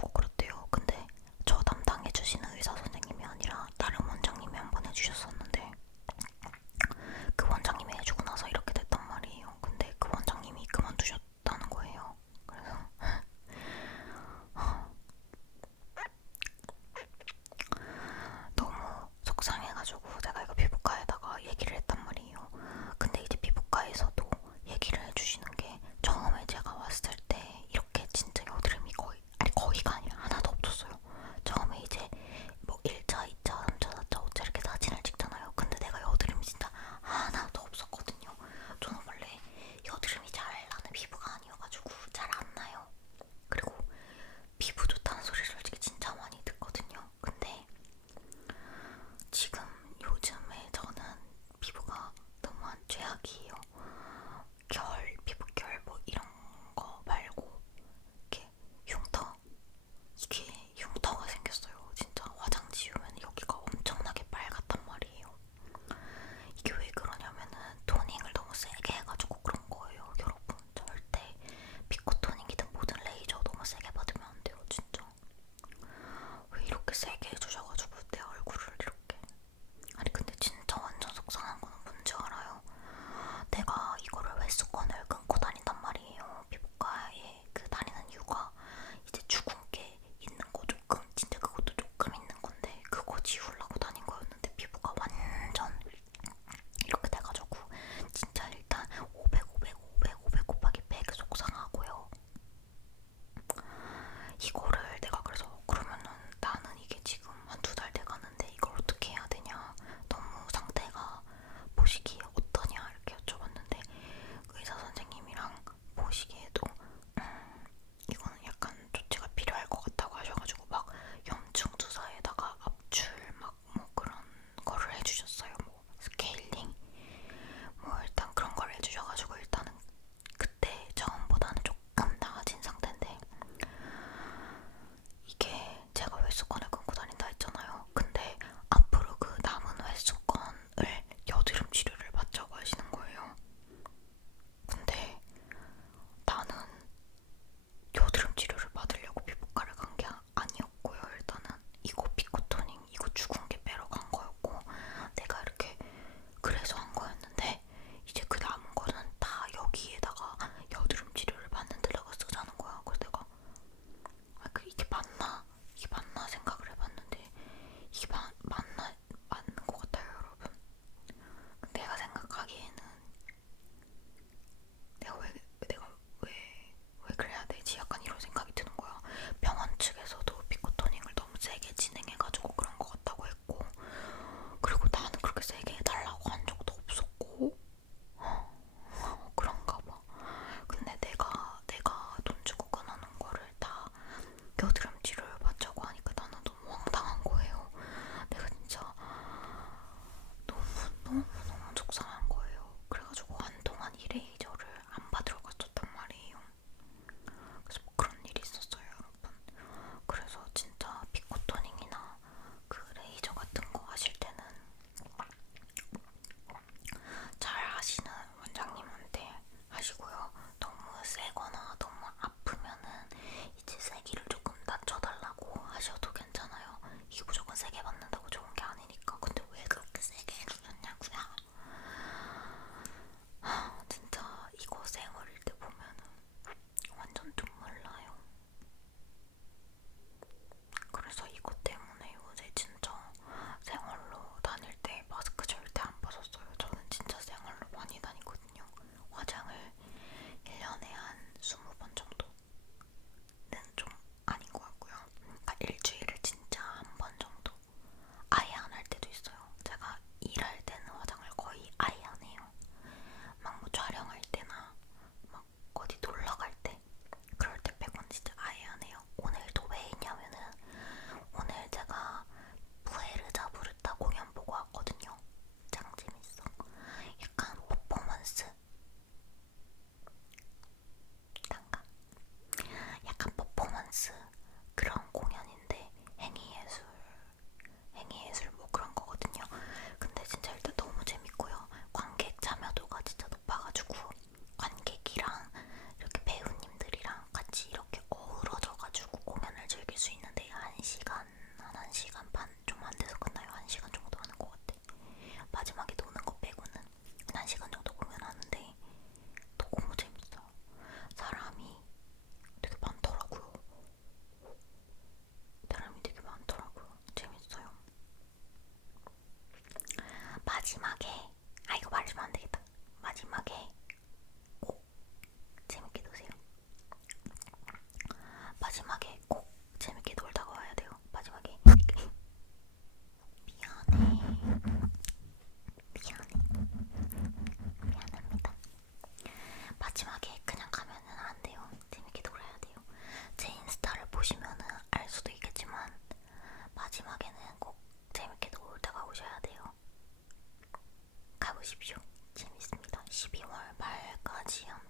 кукурузу. parti hein.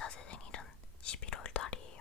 자세생일은 11월 달이에요.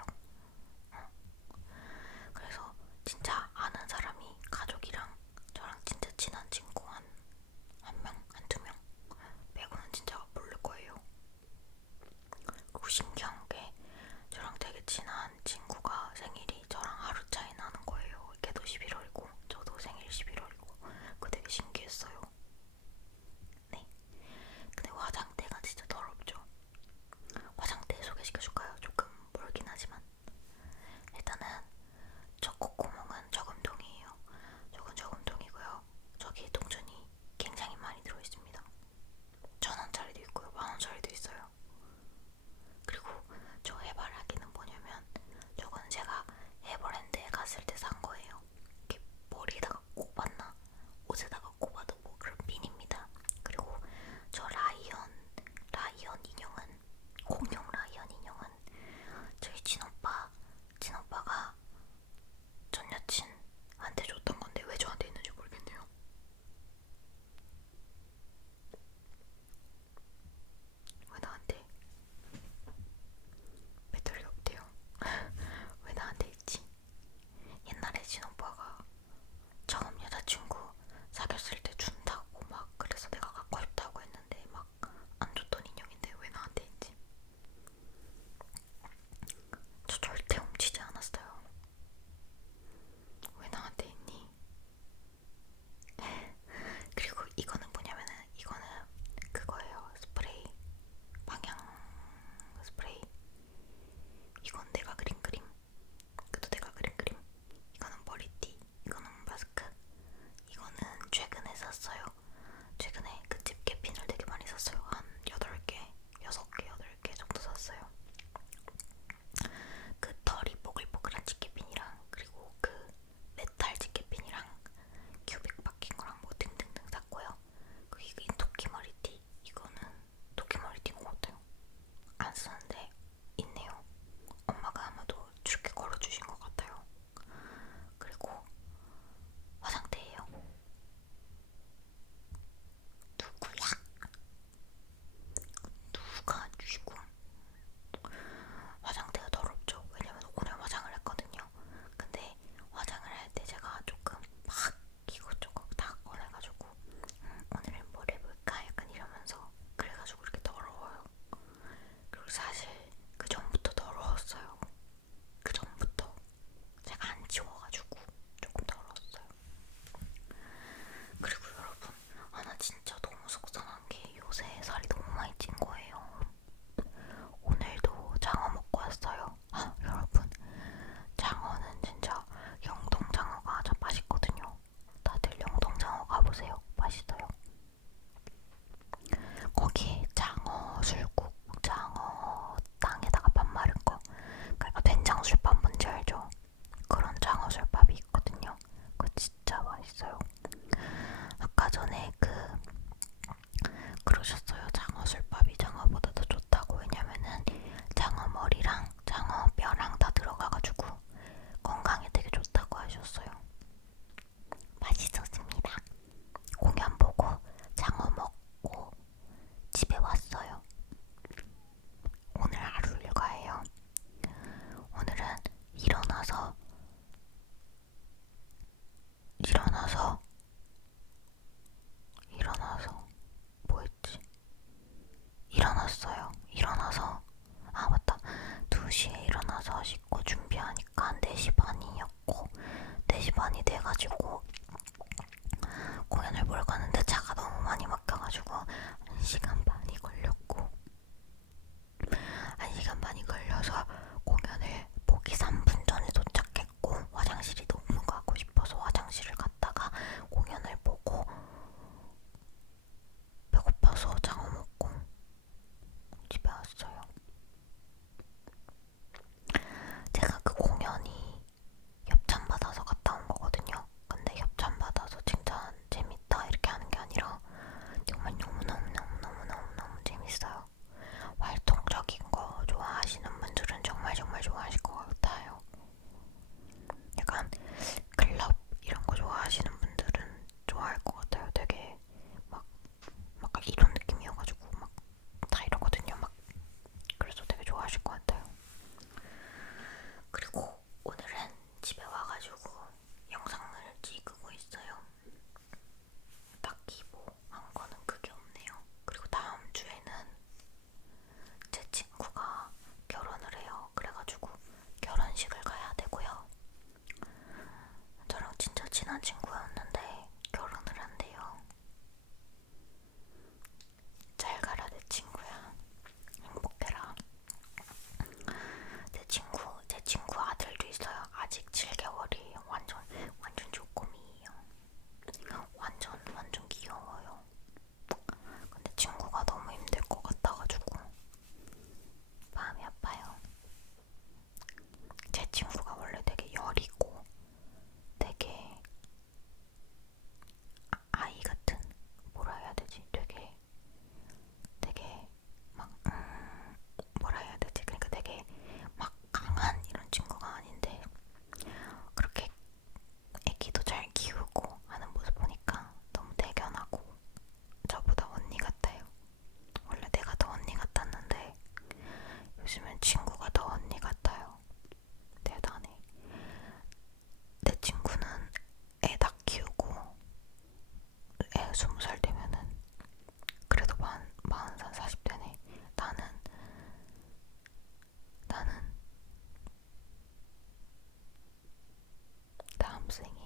something